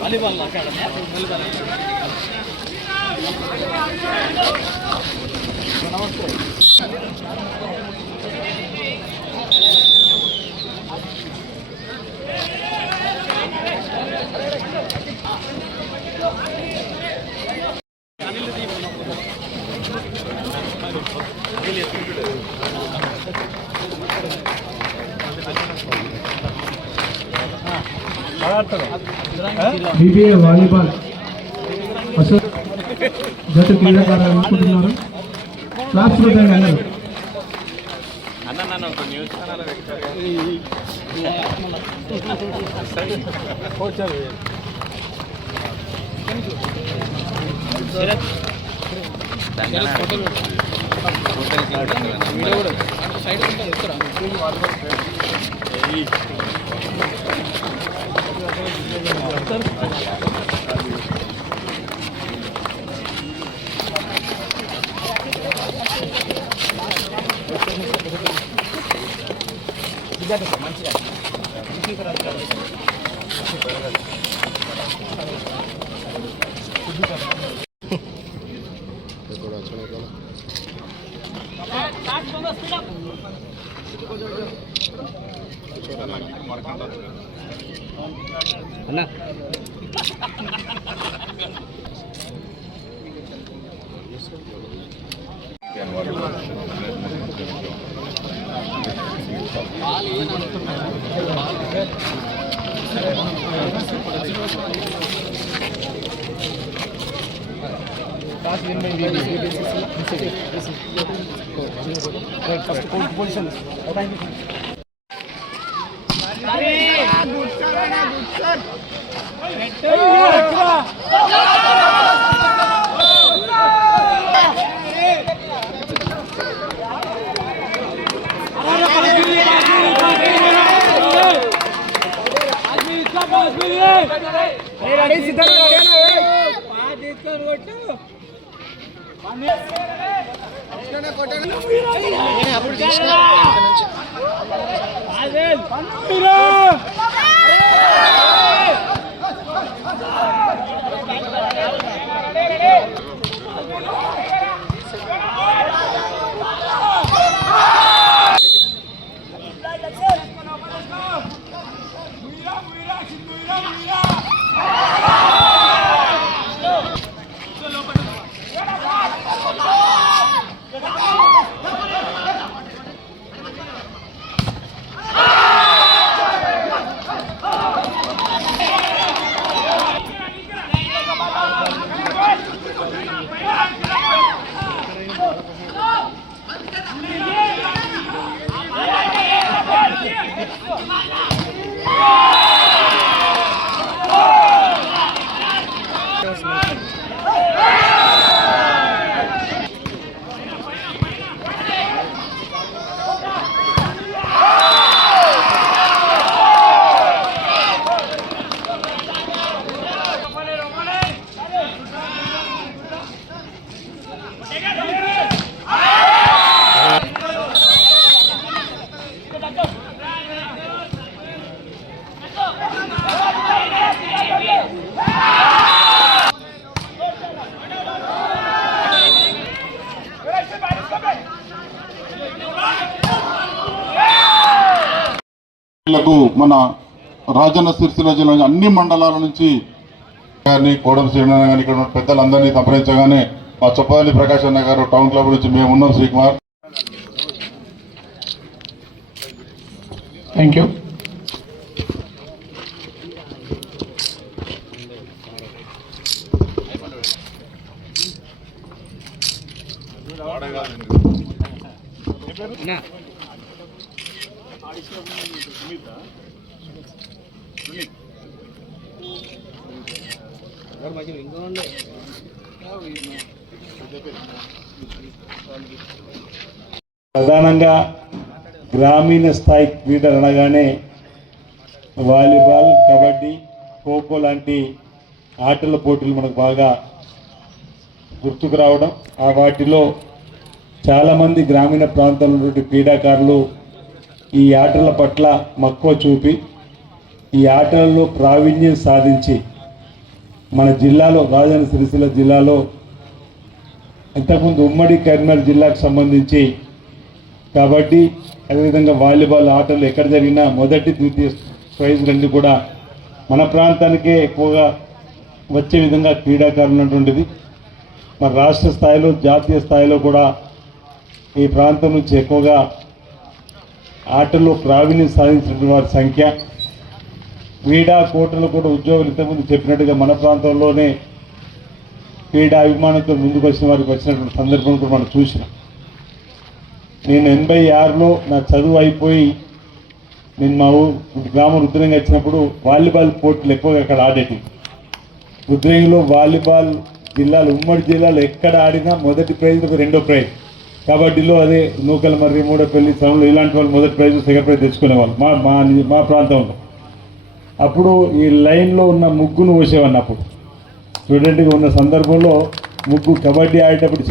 Volleyball academy నమస్తే. BBA volleyball జత క్రీడాకారులు అనుకుంటున్నారు. క్లాస్ రూపంగా అన్నారు. మంచిగా అన్నా పొజిషన్ మన రాజన్న సిరిసిల్ల జిల్లా అన్ని మండలాల నుంచి గారిని కోడం శ్రీనారాయణ గారిని ఇక్కడ పెద్దలందరినీ సంప్రదించగానే మా చొప్పదండి ప్రకాష్ అన్న గారు టౌన్ క్లబ్ నుంచి మేము ఉన్నాం శ్రీకుమార్. Thank you. ప్రధానంగా గ్రామీణ స్థాయి క్రీడలు అనగానే వాలీబాల్, కబడ్డీ, ఖోఖో లాంటి ఆటల పోటీలు మనకు బాగా గుర్తుకు రావడం, ఆ వాటిలో చాలామంది గ్రామీణ ప్రాంతాల నుండి క్రీడాకారులు ఈ ఆటల పట్ల మక్కువ చూపి ఈ ఆటలలో ప్రావీణ్యం సాధించి మన జిల్లాలో రాజన్న సిరిసిల్ల జిల్లాలో ఇంతకుముందు ఉమ్మడి కరీంనగర్ జిల్లాకు సంబంధించి కబడ్డీ అదేవిధంగా వాలీబాల్ ఆటలు ఎక్కడ జరిగినా మొదటి ద్వితీయ ప్రైజ్ రెండు కూడా మన ప్రాంతానికే ఎక్కువగా వచ్చే విధంగా క్రీడాకారులు ఉన్నటువంటిది. మరి రాష్ట్ర స్థాయిలో జాతీయ స్థాయిలో కూడా ఈ ప్రాంతం నుంచి ఎక్కువగా ఆటల్లో ప్రావీణ్యం సాధించిన వారి సంఖ్య, క్రీడా కోటలు కూడా ఉద్యోగులు ఇంతకుముందు చెప్పినట్టుగా మన ప్రాంతంలోనే క్రీడా అభిమానంతో ముందుకు వచ్చిన వారికి వచ్చినటువంటి సందర్భం కూడా మనం చూసినాం. నేను 86లో నా చదువు అయిపోయి నేను మా గ్రామం రుద్రంగి వచ్చినప్పుడు వాలీబాల్ పోటీలు ఎక్కువగా అక్కడ ఆడేటివి. రుద్రంగిలో వాలీబాల్ జిల్లాలు ఉమ్మడి జిల్లాలో ఎక్కడ ఆడినా మొదటి ప్రైజ్ రెండో ప్రైజ్, కబడ్డీలో అదే నూకల మర్రి, మూడపల్లి, సౌండ్లు ఇలాంటి వాళ్ళు మొదటి ప్రైజ్ సెకండ్ ప్రైజ్ తెచ్చుకునేవాళ్ళు మా ప్రాంతంలో. అప్పుడు ఈ లైన్లో ఉన్న ముగ్గును పోసేవాడిని. అప్పుడు స్టూడెంట్గా ఉన్న సందర్భంలో ముగ్గు కబడ్డీ ఆడేటప్పుడు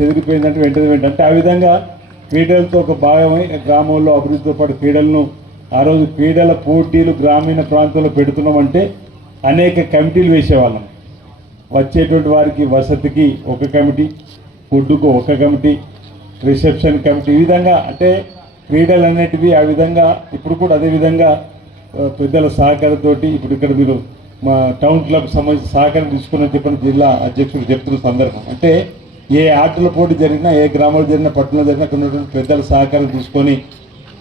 చెదిరిపోయిందంటే వెంటనే ఆ విధంగా క్రీడలతో ఒక భాగమై గ్రామంలో అభివృద్ధితో పాటు క్రీడలను ఆ రోజు క్రీడల పోటీలు గ్రామీణ ప్రాంతంలో పెడుతున్నామంటే అనేక కమిటీలు వేసేవాళ్ళం. వచ్చేటువంటి వారికి వసతికి ఒక కమిటీ, ఫుడ్కు ఒక కమిటీ, రిసెప్షన్ కమిటీ, ఈ విధంగా అంటే క్రీడలు అనేటివి ఆ విధంగా ఇప్పుడు కూడా అదేవిధంగా పెద్దల సహకారంతో ఇప్పుడు ఇక్కడ మీరు మా టౌన్ క్లబ్ సంబంధించి సహకారం తీసుకుని చెప్పిన జిల్లా అధ్యక్షుడు చెప్తున్న సందర్భం అంటే ఏ ఆటల పోటీ జరిగినా, ఏ గ్రామంలో జరిగినా, పట్టణంలో జరిగినా అక్కడ ఉన్నటువంటి పెద్దల సహకారం తీసుకొని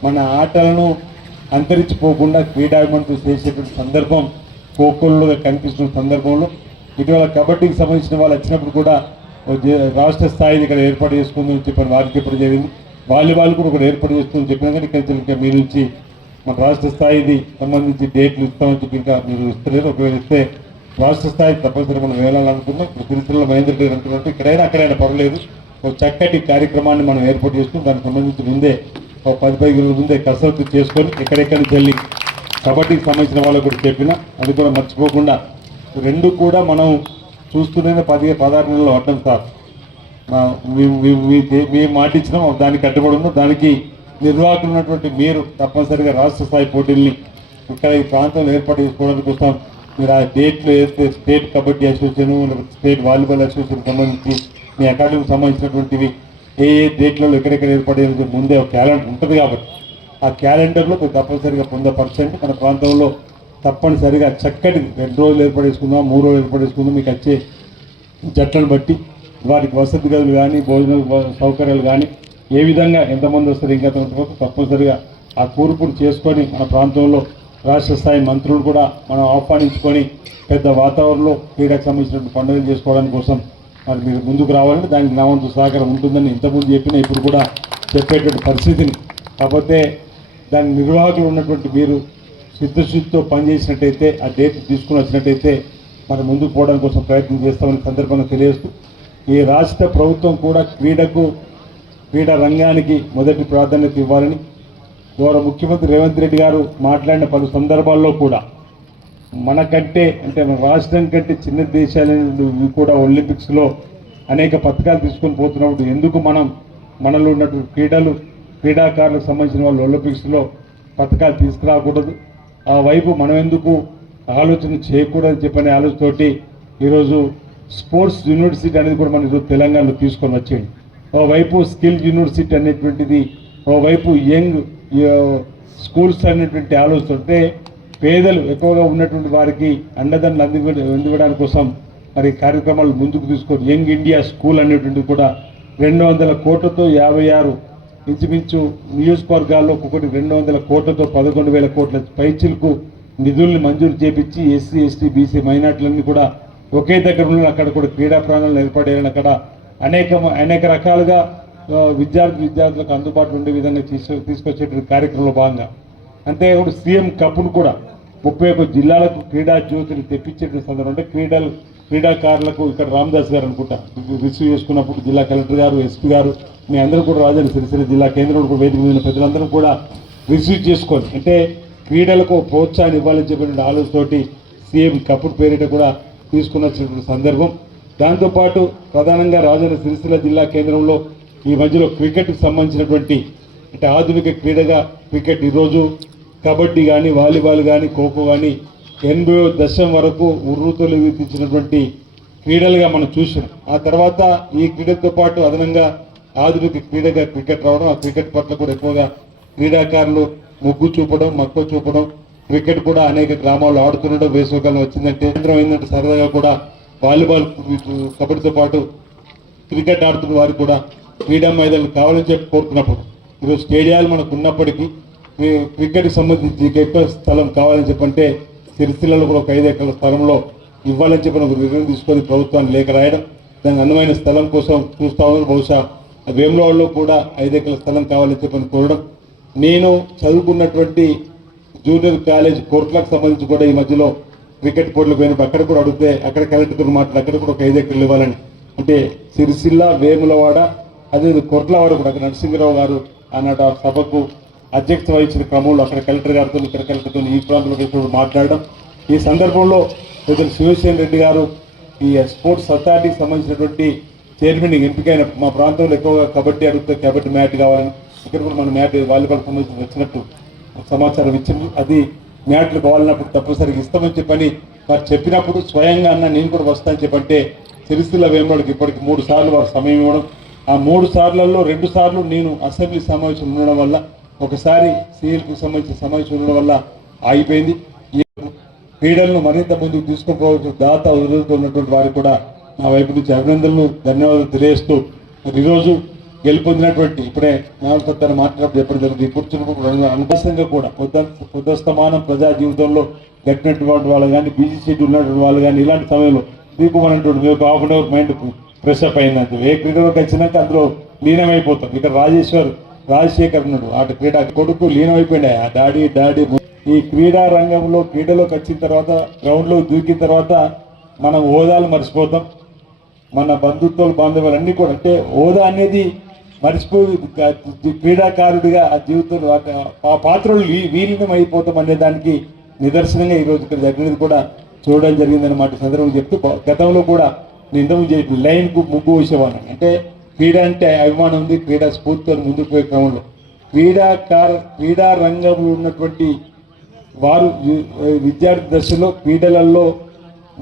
మన ఆటలను అంతరించిపోకుండా క్రీడాభిమానులు చేసేటువంటి సందర్భం ఖోఖోలో కనిపిస్తున్న సందర్భంలో ఇటీవల కబడ్డీకి సంబంధించిన వాళ్ళు వచ్చినప్పుడు కూడా రాష్ట్ర స్థాయిని ఇక్కడ ఏర్పాటు చేసుకుందని చెప్పిన వారికి చెప్పడం జరిగింది. వాలీబాల్ కూడా ఇక్కడ ఏర్పాటు చేస్తుందని చెప్పినా కానీ ఇక్కడ మీ నుంచి మన రాష్ట్ర స్థాయిది సంబంధించి డేట్లు ఇస్తామని చెప్పి ఇంకా మీరు ఇస్తలేదు. ఒకవేళ ఇస్తే రాష్ట్ర స్థాయికి తప్పనిసరి మనం వెళ్ళాలనుకున్నాం. సిరిసిల్ల మహేంద్ర రెడ్డి అనుకున్నట్టు అక్కడైనా పర్వాలేదు, ఒక చక్కటి కార్యక్రమాన్ని మనం ఏర్పాటు చేస్తూ దానికి సంబంధించి ముందే ఒక 10-15 రోజుల ముందే కసరత్తు చేసుకొని ఎక్కడెక్కడి నుంచి వెళ్ళి కబడ్డీకి సంబంధించిన వాళ్ళకు కూడా చెప్పిన అది కూడా మర్చిపోకుండా రెండు కూడా మనం చూస్తూనే 10-16 నెలలు అడ్డం సార్ మేము మాట ఇచ్చినాం, దానికి కట్టుబడి ఉన్నాం. దానికి నిర్వాహకులు ఉన్నటువంటి మీరు తప్పనిసరిగా రాష్ట్ర స్థాయి పోటీల్ని ఇక్కడ ఈ ప్రాంతంలో ఏర్పాటు చేసుకోవడానికి కోసం మీరు ఆ డేట్లు ఏదైతే state kabaddi association, state volleyball association సంబంధించి మీ అకాడమీకి సంబంధించినటువంటివి ఏ డేట్లలో ఎక్కడెక్కడ ఏర్పాటు చేయాలి ముందే ఒక క్యాలెండర్ ఉంటుంది. కాబట్టి ఆ క్యాలెండర్లో తప్పనిసరిగా పొందపరచండి. మన ప్రాంతంలో తప్పనిసరిగా చక్కటి 2 రోజులు ఏర్పాటు చేసుకుందాం, 3 రోజులు ఏర్పాటు చేసుకుందాం. మీకు వచ్చే జట్లను బట్టి వారికి వసతి గదులు కానీ, భోజన సౌకర్యాలు కానీ, ఏ విధంగా ఎంతమంది వస్తారు ఇంకా తప్పనిసరిగా ఆ కూర్పును చేసుకొని మన ప్రాంతంలో రాష్ట్ర స్థాయి మంత్రులు కూడా మనం ఆహ్వానించుకొని పెద్ద వాతావరణంలో క్రీడకు సంబంధించిన పండుగలు చేసుకోవడానికి కోసం మరి మీరు ముందుకు రావాలంటే దానికి నా వంతు సహకారం ఉంటుందని ఇంతకుముందు చెప్పినా ఇప్పుడు కూడా చెప్పేటువంటి పరిస్థితిని. కాకపోతే దాని నిర్వాహకులు ఉన్నటువంటి మీరు సిద్ధశుద్ధితో పనిచేసినట్టయితే ఆ డేట్ తీసుకుని వచ్చినట్టయితే మనం ముందుకు పోవడం కోసం ప్రయత్నం చేస్తామని సందర్భంగా తెలియజేస్తూ ఈ రాష్ట్ర ప్రభుత్వం కూడా క్రీడా రంగానికి మొదటి ప్రాధాన్యత ఇవ్వాలని గౌరవ ముఖ్యమంత్రి రేవంత్ రెడ్డి గారు మాట్లాడిన పలు సందర్భాల్లో కూడా మనకంటే అంటే మన రాష్ట్రం కంటే చిన్న దేశాలు కూడా ఒలింపిక్స్లో అనేక పథకాలు తీసుకొని పోతున్నప్పుడు ఎందుకు మనలో ఉన్నటువంటి క్రీడాకారులకు సంబంధించిన వాళ్ళు ఒలింపిక్స్లో పథకాలు తీసుకురాకూడదు, ఆ వైపు మనం ఎందుకు ఆలోచన చేయకూడదని చెప్పనే ఆలోచనతోటి ఈరోజు స్పోర్ట్స్ యూనివర్సిటీ అనేది కూడా మన ఈరోజు తెలంగాణలో తీసుకొని వచ్చేయండి. ఓవైపు స్కిల్ యూనివర్సిటీ అనేటువంటిది, ఓవైపు యంగ్ స్కూల్స్ అనేటువంటి ఆలోచన అంటే పేదలు ఎక్కువగా ఉన్నటువంటి వారికి అండదండలు అందివ్వడానికి కోసం మరి కార్యక్రమాలు ముందుకు తీసుకొని యంగ్ ఇండియా స్కూల్ అనేటువంటిది కూడా 200 కోట్లతో 56 ఇంచుమించు నియోజకవర్గాల్లో ఒక్కొక్కటి 200 కోట్లతో 11,000 కోట్ల పైచిలకు నిధుల్ని మంజూరు చేపించి ఎస్సీ, ఎస్టీ, బీసీ మైనార్టీలన్నీ కూడా ఒకే దగ్గర ఉన్న అక్కడ కూడా క్రీడా ప్రాంగణాలు ఏర్పడేయాలని అక్కడ అనేక రకాలుగా విద్యార్థులకు అందుబాటులో ఉండే విధంగా తీసుకొచ్చేటువంటి కార్యక్రమంలో భాగంగా అంతేకాకుండా సీఎం కప్ను కూడా 31 జిల్లాలకు క్రీడా జ్యోతిని తెప్పించేటువంటి సందర్భం అంటే క్రీడలు క్రీడాకారులకు ఇక్కడ రామదాస్ గారు అనుకుంటా రిసీవ్ చేసుకున్నప్పుడు జిల్లా కలెక్టర్ గారు, ఎస్పీ గారు, మీ అందరూ కూడా రాజన్న సిరిసిల్ల జిల్లా కేంద్రంలో కూడా వేదిక మీద పెద్దలందరూ కూడా రిసీవ్ చేసుకొని అంటే క్రీడలకు ప్రోత్సాహం ఇవ్వాలని చెప్పిన ఆలోచనతోటి సీఎం కప్పుడు పేరిట కూడా తీసుకున్న సందర్భం. దాంతోపాటు ప్రధానంగా రాజన్న సిరిసిల్ల జిల్లా కేంద్రంలో ఈ మధ్యలో క్రికెట్కి సంబంధించినటువంటి అంటే ఆధునిక క్రీడగా క్రికెట్ ఈరోజు కబడ్డీ కానీ, వాలీబాల్ కానీ, ఖోఖో కానీ 80వ దశకం వరకు ఉర్రూతలెత్తించినటువంటి క్రీడలుగా మనం చూసాం. ఆ తర్వాత ఈ క్రీడతో పాటు అదనంగా ఆధునిక క్రీడగా క్రికెట్ రావడం, ఆ క్రికెట్ పట్ల కూడా ఎక్కువగా క్రీడాకారులు మొగ్గు చూపడం, మక్కువ చూపడం, క్రికెట్ కూడా అనేక గ్రామాల్లో ఆడుతుండడం, వేసవికాలం వచ్చిందంటే సాయంత్రం అయిందంటే సరదాగా కూడా వాలీబాల్, కబడ్డీతో పాటు క్రికెట్ ఆడుతున్న వారికి కూడా క్రీడా మైదానాలు కావాలని చెప్పి కోరుతున్నప్పుడు ఈరోజు స్టేడియాలు మనకు ఉన్నప్పటికీ క్రికెట్కి సంబంధించి ఎక్కువ స్థలం కావాలని చెప్పంటే సిరిసిల్లలో కూడా ఒక 5 ఎకరాల స్థలంలో ఇవ్వాలని చెప్పిన ఒక నిర్ణయం తీసుకొని ప్రభుత్వాన్ని లేఖ రాయడం, దానికి అందమైన స్థలం కోసం చూస్తా ఉన్నారు. బహుశా వేములవాడలో కూడా 5 ఎకరాల స్థలం కావాలని చెప్పని కోరడం, నేను చదువుకున్నటువంటి జూనియర్ కాలేజ్ కోర్టులకు సంబంధించి కూడా ఈ మధ్యలో క్రికెట్ పోటీలు పోయినప్పుడు అక్కడ కూడా అడిగితే అక్కడ కలెక్టర్ మాట్లాడి అక్కడ కూడా ఒక 5 ఎకరాలు ఇవ్వాలని అంటే సిరిసిల్ల, వేములవాడ, అదే కొట్లవాడ కూడా అక్కడ నరసింహరావు గారు ఆనాటి ఆ సభకు అధ్యక్షత వహించిన క్రమంలో అక్కడ కలెక్టర్ గారితో ఇక్కడ కలెక్టర్తో ఈ ప్రాంతంలో మాట్లాడడం. ఈ సందర్భంలో పెద్దలు శివసేన రెడ్డి గారు ఈ స్పోర్ట్స్ అథారిటీకి సంబంధించినటువంటి చైర్మన్ ఎంపికైన మా ప్రాంతంలో ఎక్కువగా కబడ్డీ అడిగితే కబడ్డీ మ్యాట్ కావాలని ఇక్కడ కూడా మన మ్యాట్ వాలీబాల్ సంబంధించి వచ్చినట్టు సమాచారం ఇచ్చింది. అది మ్యాట్లు కావాలన్నప్పుడు తప్పనిసరిగా ఇస్తామని చెప్పని వారు చెప్పినప్పుడు స్వయంగా అన్న నేను కూడా వస్తానని చెప్పంటే సిరిసిల్ల వేములవాడకి ఇప్పటికి 3 సార్లు వారు సమయం ఇవ్వడం, ఆ 3 సార్లలో 2 సార్లు నేను అసెంబ్లీ సమావేశం ఉండడం వల్ల, ఒకసారి సీఎల్కి సంబంధించిన సమావేశం ఉండడం వల్ల ఆగిపోయింది. ఈ క్రీడలను మరింత ముందుకు తీసుకుపోవచ్చు దాత వదులుతున్నటువంటి వారికి కూడా నా వైపు నుంచి అభినందనలు, ధన్యవాదాలు తెలియజేస్తూ ఈరోజు గెలుపొందినటువంటి ఇప్పుడే న్యాయపత్రాన్ని మాట్లాడినప్పుడు చెప్పడం జరిగింది. కూర్చున్నప్పుడు అనుకూలంగా కూడా పొద్దుస్తమానం ప్రజా జీవితంలో గట్టినటువంటి వాళ్ళు కానీ, బీజీ సీట్ ఉన్నటువంటి వాళ్ళు కానీ ఇలాంటి సమయంలో మీకు మనటువంటి మీకు ½ అవర్ మైండ్ ఫ్రెష్ అప్ అయిందంటే ఏ క్రీడలోకి వచ్చినాక అందులో లీనమైపోతాం. ఇక్కడ రాజశేఖర్ ఉన్నాడు, అటు క్రీడా కొడుకు లీనమైపోయింది. ఆ డాడీ ఈ క్రీడా రంగంలో క్రీడలోకి వచ్చిన తర్వాత గ్రౌండ్లో దూకిన తర్వాత మనం హోదాలు మర్చిపోతాం, మన బాంధవ్యాలు అన్నీ కూడా అంటే హోదా అనేది మర్చిపోయి క్రీడాకారుడిగా ఆ జీవితంలో ఆ పాత్రలు విలీనం అయిపోతాం అనే దానికి నిదర్శనంగా ఈరోజు ఇక్కడ జరిగినది కూడా చూడడం జరిగిందన్నమాట సందర్భం చెప్తూ, గతంలో కూడా నేను చేసిన లైన్కు ముగ్గు వేసేవాడిని. అంటే క్రీడ అంటే అభిమానం ఉంది, క్రీడా స్ఫూర్తితో ముందుకు పోయే క్రమంలో క్రీడా రంగంలో ఉన్నటువంటి వారు విద్యార్థి దశలో క్రీడలలో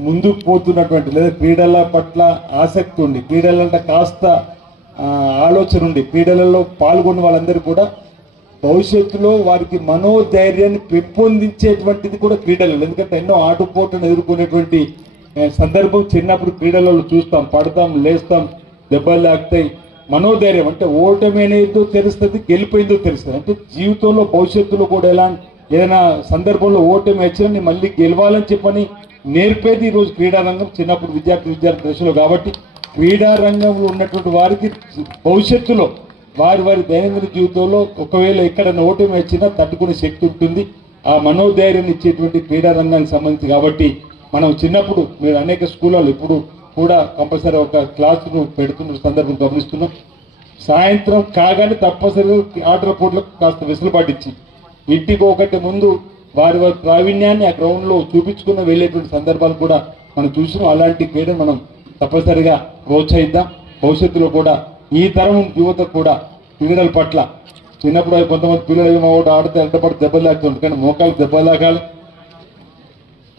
ముందుకు పోతున్నటువంటి లేదా క్రీడల పట్ల ఆసక్తి ఉండి క్రీడలంటే కాస్త ఆలోచన ఉండి క్రీడలలో పాల్గొన్న వాళ్ళందరూ కూడా భవిష్యత్తులో వారికి మనోధైర్యాన్ని పెంపొందించేటువంటిది కూడా క్రీడలు. ఎందుకంటే ఎన్నో ఆటుపోట్లను ఎదుర్కొనేటువంటి సందర్భం చిన్నప్పుడు క్రీడలలో చూస్తాం, పడతాం, లేస్తాం, దెబ్బలు లాగుతాయి. మనోధైర్యం అంటే ఓటమి అనేదో తెలుస్తుంది, గెలిపోయిందో తెలుస్తుంది. అంటే జీవితంలో భవిష్యత్తులో కూడా ఏదైనా సందర్భంలో ఓటమి వచ్చినా మళ్ళీ గెలవాలని చెప్పని నేర్పేది ఈరోజు క్రీడారంగం చిన్నప్పుడు విద్యార్థి దశలో. కాబట్టి క్రీడారంగంలో ఉన్నటువంటి వారికి భవిష్యత్తులో వారి దైనందిన జీవితంలో ఒకవేళ ఎక్కడైనా ఓటమి వచ్చినా తట్టుకునే శక్తి ఉంటుంది, ఆ మనోధైర్యాన్ని ఇచ్చేటువంటి క్రీడారంగానికి సంబంధించి. కాబట్టి మనం చిన్నప్పుడు మీరు అనేక స్కూళ్ళలో ఇప్పుడు కూడా కంపల్సరీ ఒక క్లాసును పెడుతున్న సందర్భం గమనిస్తున్నాం. సాయంత్రం కాగానే తప్పనిసరిగా ఆటల పోటీలకు కాస్త వెసులుబాటు ఇచ్చి ఇంటికి ఒకటి ముందు వారి ప్రావీణ్యాన్ని ఆ గ్రౌండ్లో చూపించుకుని వెళ్ళేటువంటి సందర్భాలు కూడా మనం చూసినాం. అలాంటి క్రీడను మనం తప్పనిసరిగా ప్రోత్సహిద్దాం. భవిష్యత్తులో కూడా ఈ తరం యువత కూడా క్రీడల పట్ల చిన్నప్పుడు కొంతమంది పిల్లలు ఒకటి ఆడితే అంటపడి దెబ్బలు లాగుతుంది, కానీ మోకాలు దెబ్బలు లాగాలి,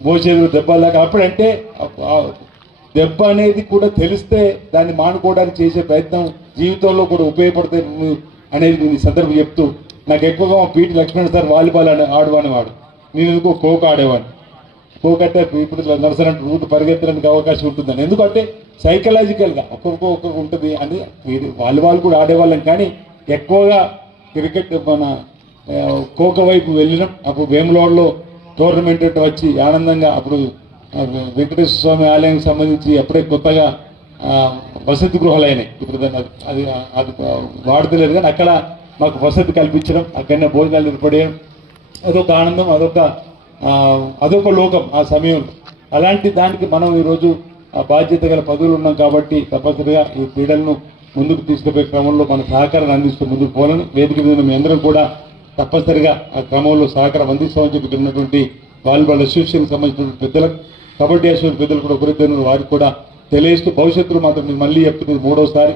మోచేతులు దెబ్బలు లాగాలి. అప్పుడంటే దెబ్బ అనేది కూడా తెలిస్తే దాన్ని మానుకోవడానికి చేసే ప్రయత్నం జీవితంలో కూడా ఉపయోగపడుతుంది అనేది నేను ఈ సందర్భం చెప్తూ, నాకు ఎక్కువగా మా పీటీ లక్ష్మణ్ సార్ వాలీబాల్ ఆడవాడు, నేను ఎందుకు ఖోఖో ఆడేవాడిని. ఖోఖో అంటే ఇప్పుడు నర్సరంటే రూట్ పరిగెత్తడానికి అవకాశం ఉంటుందని, ఎందుకంటే సైకలాజికల్గా ఒక్కొక్క ఉంటుంది అని వాలీబాల్ కూడా ఆడేవాళ్ళం. కానీ ఎక్కువగా క్రికెట్ మన ఖోఖో వైపు వెళ్ళినాం. అప్పుడు వేములవాడలో టోర్నమెంట్ వచ్చి ఆనందంగా అప్పుడు వెంకటేశ్వర స్వామి ఆలయానికి సంబంధించి అప్పుడే కొత్తగా వసతి గృహాలు అయినాయి. ఇప్పుడు అది వాడతలేదు, కానీ అక్కడ మాకు వసతి కల్పించడం, అక్కడనే భోజనాలు ఏర్పడేయడం, అదొక ఆనందం, అదొక లోకం ఆ సమయంలో. అలాంటి దానికి మనం ఈరోజు ఆ బాధ్యత గల పదవులు ఉన్నాం కాబట్టి తప్పనిసరిగా ఈ క్రీడలను ముందుకు తీసుకుపోయే క్రమంలో మన సహకారాన్ని అందిస్తూ ముందుకు పోవాలని వేదిక మీద మీ అందరం కూడా తప్పనిసరిగా ఆ క్రమంలో సహకారం అందిస్తామని చెప్పి ఇక్కడ ఉన్నటువంటి వాలీబాల్ అసోసియేషన్కి సంబంధించినటువంటి పెద్దలకు, కబడ్డీ అసోసియేషన్ పెద్దలు కూడా ఒకరిద్దరు వారికి కూడా తెలియజేస్తూ భవిష్యత్తులో మాత్రం నేను మళ్ళీ చెప్తున్నది మూడోసారి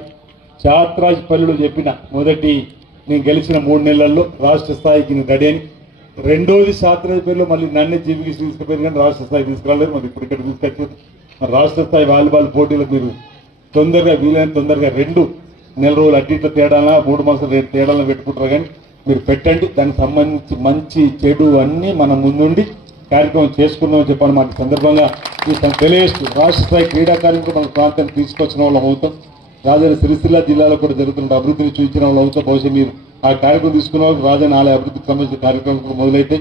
చాత్రాజ్పల్లిలో చెప్పిన మొదటి నేను గెలిచిన 3 నెలల్లో రాష్ట్ర స్థాయికి నేను రెడీ అని, రెండోది చాత్రాజ్పల్లిలో మళ్ళీ నన్నే జీవికి తీసుకుపోయింది కానీ రాష్ట్ర స్థాయికి తీసుకురాలేదు. మరి ఇప్పుడు ఇక్కడ తీసుకొచ్చేది మరి రాష్ట్ర స్థాయి వాలీబాల్ పోటీలకు మీరు తొందరగా వీలైన తొందరగా 2 నెల రోజులు అడ్డీట తేడాలా 3 మాసాలు తేడాలను పెట్టుకుంటారు కానీ మీరు పెట్టండి. దానికి సంబంధించి మంచి చెడు అన్నీ మనం ముందుండి కార్యక్రమం చేసుకుందామని చెప్పాను. మాట సందర్భంగా ఈ తెలియజేస్తూ రాష్ట్ర స్థాయి క్రీడా కార్యక్రమం మన ప్రాంతానికి తీసుకొచ్చిన వాళ్ళం అవుతాం. రాజన్న సిరిసిల్ల జిల్లాలో కూడా జరుగుతున్న అభివృద్ధిని చూపించిన వాళ్ళు అవుతాం. బహుశా మీరు ఆ కార్యక్రమం తీసుకున్న వాళ్ళు రాజన్న ఆలయ అభివృద్ధికి సంబంధించిన కార్యక్రమం కూడా మొదలైతే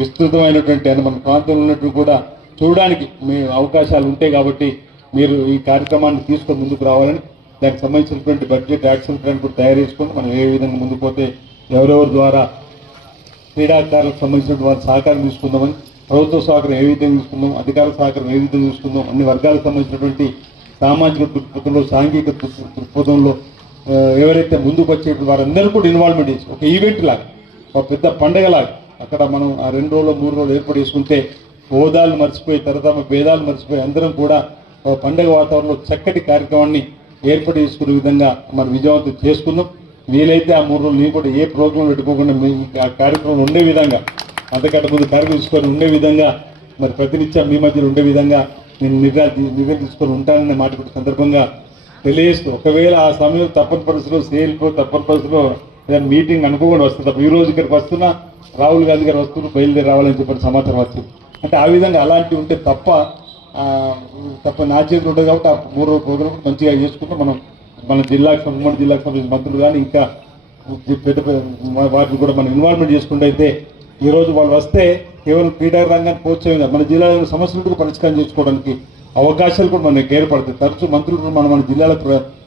విస్తృతమైనటువంటి అని మన ప్రాంతంలో ఉన్నట్టు కూడా చూడడానికి మీ అవకాశాలు ఉంటాయి. కాబట్టి మీరు ఈ కార్యక్రమాన్ని తీసుకొని ముందుకు రావాలని, దానికి సంబంధించినటువంటి బడ్జెట్ యాక్షన్ ప్లాన్ కూడా తయారు చేసుకొని మనం ఏ విధంగా ముందుకు పోతే ఎవరెవరి ద్వారా క్రీడాకారులకు సంబంధించిన వారి సహకారం తీసుకుందామని, ప్రభుత్వ సహకారం ఏ విధంగా తీసుకుందాం, అధికార సహకారం ఏ విధంగా తీసుకుందాం, అన్ని వర్గాలకు సంబంధించినటువంటి సామాజిక దృక్పథంలో, సాంఘిక దృక్పథంలో ఎవరైతే ముందుకు వచ్చే వారందరూ కూడా ఇన్వాల్వ్మెంట్ చేసి ఒక ఈవెంట్ లాగా, ఒక పెద్ద పండగ లాగా అక్కడ మనం ఆ 2 రోజులు 3 రోజులు ఏర్పాటు చేసుకుంటే హోదాలు మర్చిపోయి తరతమ భేదాలు మర్చిపోయి అందరం కూడా పండగ వాతావరణంలో చక్కటి కార్యక్రమాన్ని ఏర్పాటు చేసుకునే విధంగా మనం విజయవంతం చేసుకుందాం. వీలైతే ఆ 3 రోజులు నేను కూడా ఏ ప్రోగ్రాం పెట్టుకోకుండా ఆ కార్యక్రమం ఉండే విధంగా, అంతకంటే ముందు కార్యక్రమం తీసుకొని ఉండే విధంగా, మరి ప్రతినిత్యం మీ మధ్యలో ఉండే విధంగా నేను నిర్ణయం తీసుకొని ఉంటాననే మాట కూడా సందర్భంగా తెలియజేస్తూ, ఒకవేళ ఆ సమయం తప్పని పరిస్థితిలో సేల్కో తప్పని పరిస్థితిలో ఏదైనా మీటింగ్ అనుకోకుండా వస్తుంది. ఈ రోజు ఇక్కడికి వస్తున్నా రాహుల్ గాంధీ గారు వస్తున్నారు, బయలుదేరి రావాలని చెప్పిన సమాచారం వచ్చింది. అంటే ఆ విధంగా అలాంటివి ఉంటే తప్ప నా చేతులు ఉంటుంది. కాబట్టి ఆ 3 రోజుల ప్రోగ్రాం మంచిగా చేసుకుంటాం. మనం మన జిల్లాకు ఉమ్మడి జిల్లాకు సంబంధించిన మంత్రులు కానీ ఇంకా పెద్ద వాటిని కూడా మనం ఇన్వాల్వ్మెంట్ చేసుకుంటే అయితే ఈరోజు వాళ్ళు వస్తే కేవలం క్రీడా రంగాన్ని ప్రోత్సహించాలి, మన జిల్లాలో సమస్యలు పరిష్కారం చేసుకోవడానికి అవకాశాలు కూడా మనకి ఏర్పడతాయి. తరచూ మంత్రులు మన జిల్లాలో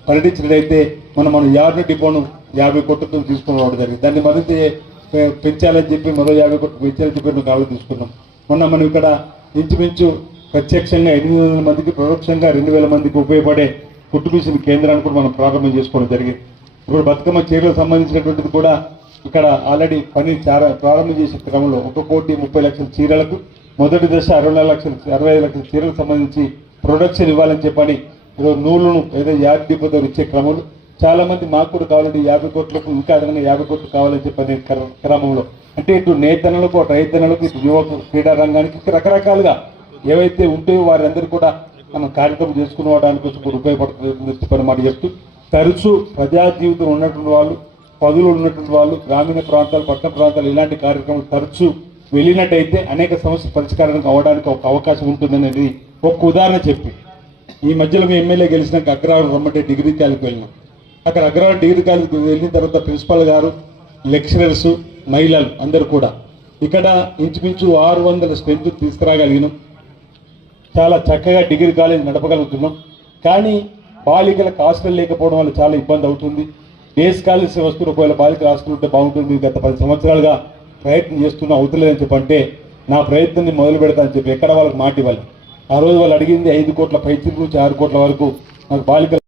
పర్యటించినట్టయితే మన యార్డు డిపోను 50 కోట్లతో తీసుకుని రావడం జరిగింది. దాన్ని మరింత పెంచాలని చెప్పి మరో 50 కోట్లు పెంచాలని చెప్పి మేము కావాలి తీసుకున్నాం. మొన్న మనం ఇక్కడ ఇంచుమించు ప్రత్యక్షంగా 800 మందికి, పరోక్షంగా 2000 మందికి ఉపయోగపడే కుట్టు మిషన్ కేంద్రాన్ని కూడా మనం ప్రారంభం చేసుకోవడం జరిగింది. ఇప్పుడు బతుకమ్మ చీరలకు సంబంధించినటువంటిది కూడా ఇక్కడ ఆల్రెడీ పని ప్రారంభం చేసే క్రమంలో 1,30,00,000 చీరలకు మొదటి దశ 65 లక్షల చీరలకు సంబంధించి ప్రొడక్షన్ ఇవ్వాలని చెప్పని నూలును ఏదో యాడ్ డిపోతో ఇచ్చే క్రమంలో చాలా మంది మాకు కూడా కావాలంటే 50 కోట్లకు ఇంకా అదనంగా 50 కోట్లు కావాలని చెప్పని క్రమంలో, అంటే ఇటు నేతలకు, రైతన్నలకు, ఇటు యువకు, క్రీడా రంగానికి రకరకాలుగా ఏవైతే ఉంటాయో వారందరూ కూడా మనం కార్యక్రమం చేసుకునేవాడానికి కూడా ఉపయోగపడుతుంది చెప్పని మాట చెప్తూ, తరచూ ప్రజా జీవితం ఉన్నటువంటి వాళ్ళు, పదులు ఉన్నటువంటి వాళ్ళు, గ్రామీణ ప్రాంతాలు, పట్టణ ప్రాంతాలు ఇలాంటి కార్యక్రమాలు తరచూ వెళ్ళినట్టయితే అనేక సమస్యలు పరిష్కారం అవడానికి ఒక అవకాశం ఉంటుందనేది ఒక ఉదాహరణ చెప్పి, ఈ మధ్యలో మీ ఎమ్మెల్యే గెలిచినాక అగ్రవారం రమ్మంటే డిగ్రీ కాలేజీకి వెళ్ళినాం. అక్కడ అగ్రవారం డిగ్రీ కాలేజీకి వెళ్ళిన తర్వాత ప్రిన్సిపాల్ గారు, లెక్చరర్స్, మహిళలు అందరూ కూడా ఇక్కడ ఇంచుమించు 600 స్ట్రెంత్ తీసుకురాగలిగినాం. చాలా చక్కగా డిగ్రీ కాలేజ్ నడపగలుగుతున్నాం. కానీ బాలికలకు హాస్టల్ లేకపోవడం వల్ల చాలా ఇబ్బంది అవుతుంది. డేస్ కాలేజ్ వస్తువులు ఒకవేళ బాలికల హాస్టల్ ఉంటే బాగుంటుంది. గత 10 సంవత్సరాలుగా ప్రయత్నం చేస్తున్నా, అవుతలేదని చెప్పంటే నా ప్రయత్నాన్ని మొదలు పెడతానని చెప్పి ఎక్కడ వాళ్ళకి మాట ఇవ్వాలి. ఆ రోజు వాళ్ళు అడిగింది 5 కోట్ల పైచిలకు నుంచి 6 కోట్ల వరకు నాకు బాలికల